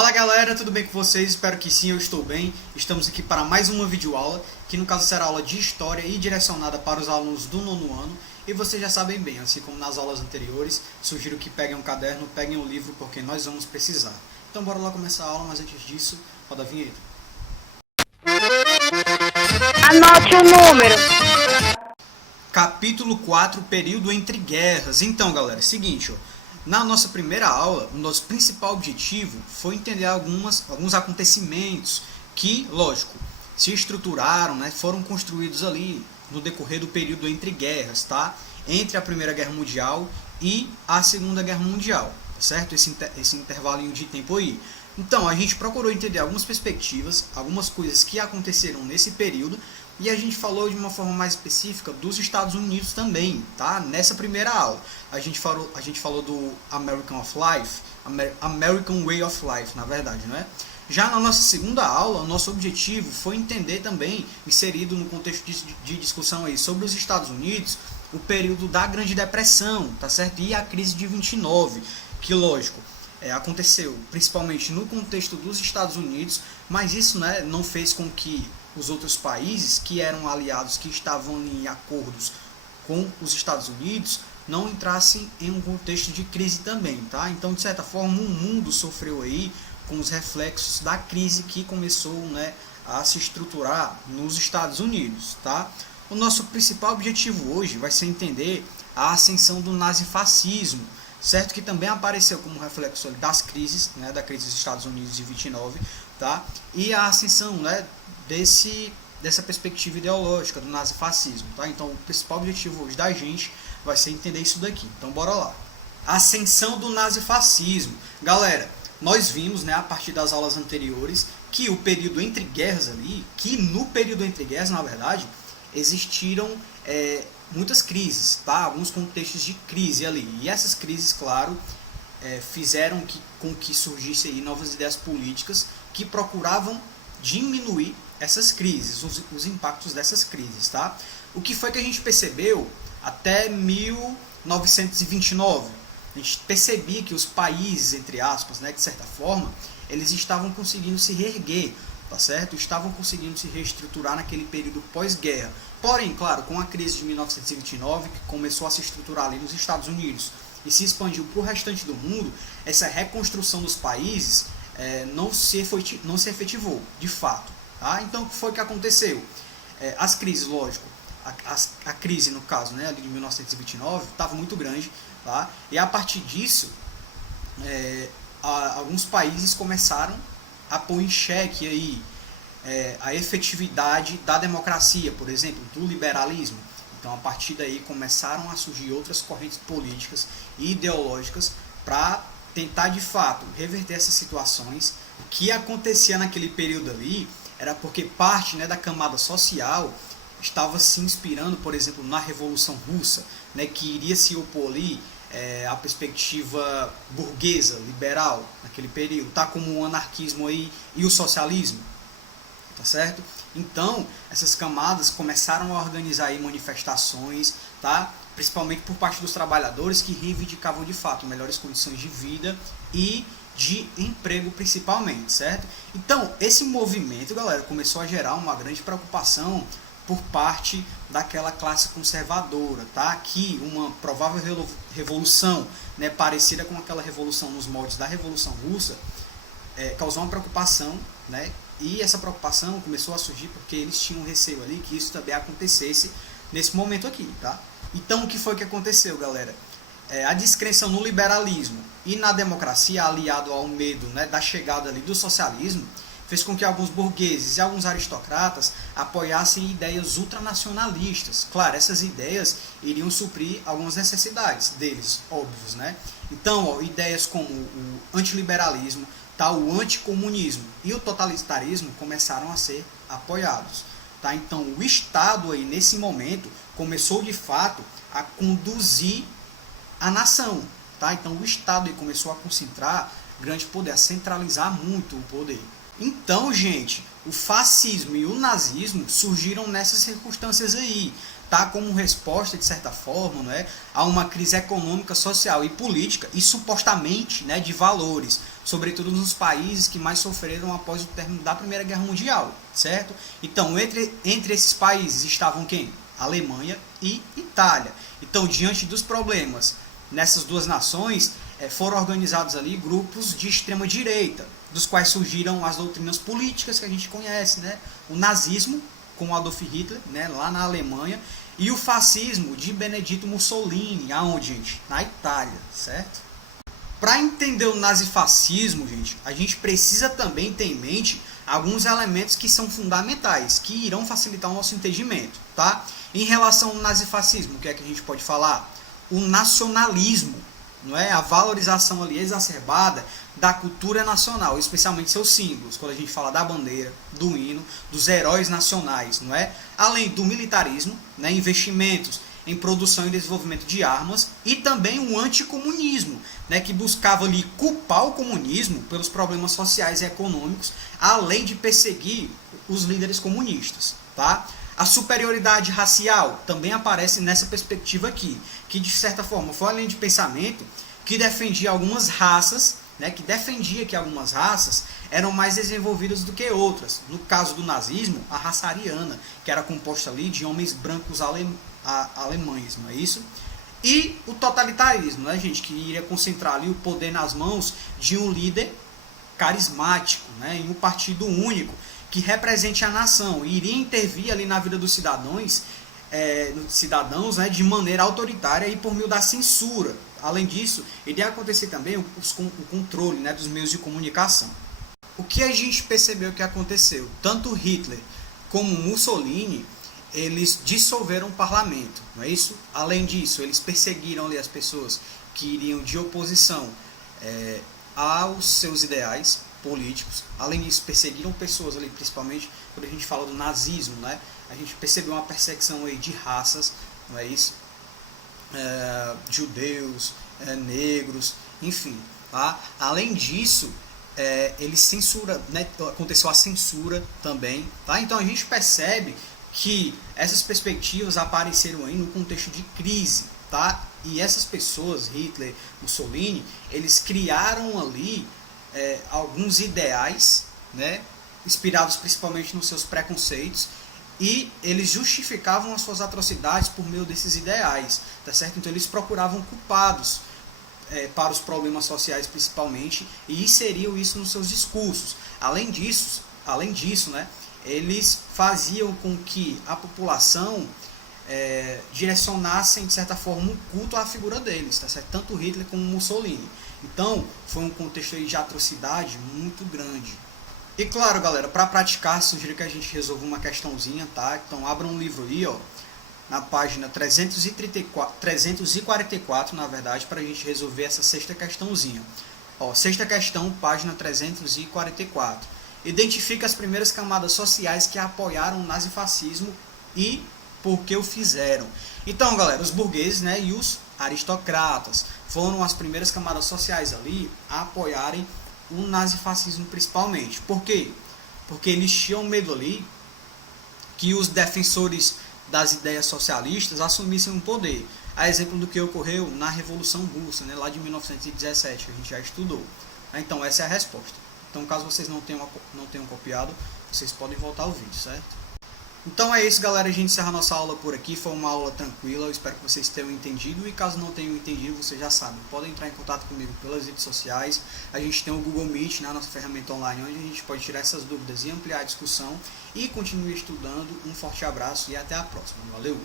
Fala galera, tudo bem com vocês? Espero que sim, eu estou bem. Estamos aqui para mais uma videoaula, que no caso será aula de História e direcionada para os alunos do nono ano. E vocês já sabem bem, assim como nas aulas anteriores, sugiro que peguem um caderno, peguem um livro, porque nós vamos precisar. Então bora lá começar a aula, mas antes disso, roda a vinheta. Anote o número. Capítulo 4, período entre guerras. Então galera, é o seguinte, na nossa primeira aula, o nosso principal objetivo foi entender alguns acontecimentos que, lógico, se estruturaram, né, foram construídos ali no decorrer do período entre guerras, tá? Entre a Primeira Guerra Mundial e a Segunda Guerra Mundial, tá certo? Esse intervalinho de tempo aí. Então, a gente procurou entender algumas perspectivas, algumas coisas que aconteceram nesse período, e a gente falou de uma forma mais específica dos Estados Unidos também, tá? Nessa primeira aula. A gente falou do American Way of Life, na verdade, não é? Já na nossa segunda aula, o nosso objetivo foi entender também, inserido no contexto de discussão aí sobre os Estados Unidos, o período da Grande Depressão, tá certo? E a crise de 29, que lógico, aconteceu principalmente no contexto dos Estados Unidos, mas isso, né, não fez com que os outros países que eram aliados, que estavam em acordos com os Estados Unidos, não entrassem em um contexto de crise também, tá? Então, de certa forma, o mundo sofreu aí com os reflexos da crise que começou, né, a se estruturar nos Estados Unidos, tá? O nosso principal objetivo hoje vai ser entender a ascensão do nazifascismo, certo? Que também apareceu como reflexo das crises, né, da crise dos Estados Unidos de 29, tá? E a ascensão, né, dessa perspectiva ideológica do nazifascismo, tá? Então, o principal objetivo hoje da gente vai ser entender isso daqui. Então, bora lá. Ascensão do nazifascismo. Galera, nós vimos, né, a partir das aulas anteriores, que o período entre guerras ali, que no período entre guerras, na verdade, existiram muitas crises, tá? Alguns contextos de crise ali. E essas crises, claro, fizeram com que surgisse aí novas ideias políticas que procuravam diminuir essas crises, os impactos dessas crises, tá? O que foi que a gente percebeu até 1929? A gente percebia que os países, entre aspas, né, de certa forma, eles estavam conseguindo se reerguer, tá certo? Estavam conseguindo se reestruturar naquele período pós-guerra. Porém, claro, com a crise de 1929, que começou a se estruturar ali nos Estados Unidos e se expandiu para o restante do mundo, essa reconstrução dos países não se efetivou, de fato. Tá? Então, o que foi que aconteceu? As crises, lógico, a crise, no caso, né, ali de 1929, estava muito grande, tá? E a partir disso, alguns países começaram a pôr em xeque aí, a efetividade da democracia, por exemplo, do liberalismo. Então, a partir daí, começaram a surgir outras correntes políticas e ideológicas para tentar, de fato, reverter essas situações. O que acontecia naquele período ali era porque parte, né, da camada social estava se inspirando, por exemplo, na Revolução Russa, né, que iria se opor ali à perspectiva burguesa, liberal, naquele período, tá, como o anarquismo aí e o socialismo, tá certo? Então, essas camadas começaram a organizar aí manifestações, tá? Principalmente por parte dos trabalhadores que reivindicavam de fato melhores condições de vida e de emprego principalmente, certo? Então, esse movimento, galera, começou a gerar uma grande preocupação por parte daquela classe conservadora, tá? Que uma provável revolução, né, parecida com aquela revolução nos moldes da Revolução Russa, causou uma preocupação, né? E essa preocupação começou a surgir porque eles tinham receio ali que isso também acontecesse nesse momento aqui, tá? Então, o que foi que aconteceu, galera? A descrença no liberalismo e na democracia, aliado ao medo, né, da chegada ali do socialismo, fez com que alguns burgueses e alguns aristocratas apoiassem ideias ultranacionalistas. Claro, essas ideias iriam suprir algumas necessidades deles, óbvios, né? Então, ideias como o antiliberalismo, tá, o anticomunismo e o totalitarismo começaram a ser apoiados. Tá? Então, o Estado aí, nesse momento, começou de fato a conduzir a nação. Tá? Então, o Estado aí começou a concentrar grande poder, a centralizar muito o poder. Então, gente, o fascismo e o nazismo surgiram nessas circunstâncias aí, tá? Como resposta, de certa forma, né, a uma crise econômica, social e política e supostamente, né, de valores. sobretudo nos países que mais sofreram após o término da Primeira Guerra Mundial, certo? Então, entre esses países estavam quem? Alemanha e Itália. Então, diante dos problemas nessas duas nações, foram organizados ali grupos de extrema direita, dos quais surgiram as doutrinas políticas que a gente conhece, né? O nazismo, com Adolf Hitler, né? Lá na Alemanha, e o fascismo de Benedito Mussolini, aonde, gente? Na Itália, certo? Para entender o nazifascismo, gente, a gente precisa também ter em mente alguns elementos que são fundamentais, que irão facilitar o nosso entendimento, tá? Em relação ao nazifascismo, o que é que a gente pode falar? O nacionalismo, não é? A valorização ali exacerbada da cultura nacional, especialmente seus símbolos, quando a gente fala da bandeira, do hino, dos heróis nacionais, não é? Além do militarismo, né? Investimentos em produção e desenvolvimento de armas, e também o anticomunismo, né? Que buscava ali culpar o comunismo pelos problemas sociais e econômicos, além de perseguir os líderes comunistas, tá? A superioridade racial também aparece nessa perspectiva aqui, que de certa forma foi uma linha de pensamento que defendia algumas raças, né, que defendia que algumas raças eram mais desenvolvidas do que outras. No caso do nazismo, a raça ariana, que era composta ali de homens brancos alemães, não é isso? E o totalitarismo, né, gente, que iria concentrar ali o poder nas mãos de um líder carismático, né, em um partido único, que represente a nação e iria intervir ali na vida dos cidadãos, né, de maneira autoritária e por meio da censura. Além disso, iria acontecer também o controle, né, dos meios de comunicação. O que a gente percebeu que aconteceu? Tanto Hitler como Mussolini, eles dissolveram o parlamento, não é isso? Além disso, eles perseguiram ali as pessoas que iriam de oposição aos seus ideais políticos. Além disso, perseguiram pessoas ali, principalmente quando a gente fala do nazismo, né? A gente percebeu uma perseguição aí de raças, não é isso? Judeus, negros, enfim, tá? Além disso, eles censuram, né? Aconteceu a censura também, tá? Então a gente percebe que essas perspectivas apareceram aí no contexto de crise, tá? E essas pessoas, Hitler, Mussolini, eles criaram ali alguns ideais, né, inspirados principalmente nos seus preconceitos, e eles justificavam as suas atrocidades por meio desses ideais, tá certo? Então eles procuravam culpados para os problemas sociais principalmente, e inseriam isso nos seus discursos. Além disso, né, eles faziam com que a população direcionassem, de certa forma, um culto à figura deles, tá certo? Tanto Hitler como Mussolini. Então, foi um contexto aí de atrocidade muito grande. E claro, galera, para praticar, sugiro que a gente resolva uma questãozinha, tá? Então, abra um livro aí, ó, na página 344, na verdade, para a gente resolver essa sexta questãozinha. Ó, sexta questão, página 344. Identifica as primeiras camadas sociais que apoiaram o nazifascismo e por que o fizeram. Então, galera, os burgueses, né, e os aristocratas foram as primeiras camadas sociais ali a apoiarem o nazifascismo principalmente. Por quê? Porque eles tinham medo ali que os defensores das ideias socialistas assumissem o poder. A exemplo do que ocorreu na Revolução Russa, né, lá de 1917, que a gente já estudou. Então, essa é a resposta. Então, caso vocês não tenham copiado, vocês podem voltar ao vídeo, certo? Então é isso, galera, a gente encerra a nossa aula por aqui, foi uma aula tranquila, eu espero que vocês tenham entendido, e caso não tenham entendido, vocês já sabem, podem entrar em contato comigo pelas redes sociais, a gente tem o Google Meet, né, nossa ferramenta online, onde a gente pode tirar essas dúvidas e ampliar a discussão, e continue estudando. Um forte abraço e até a próxima, valeu!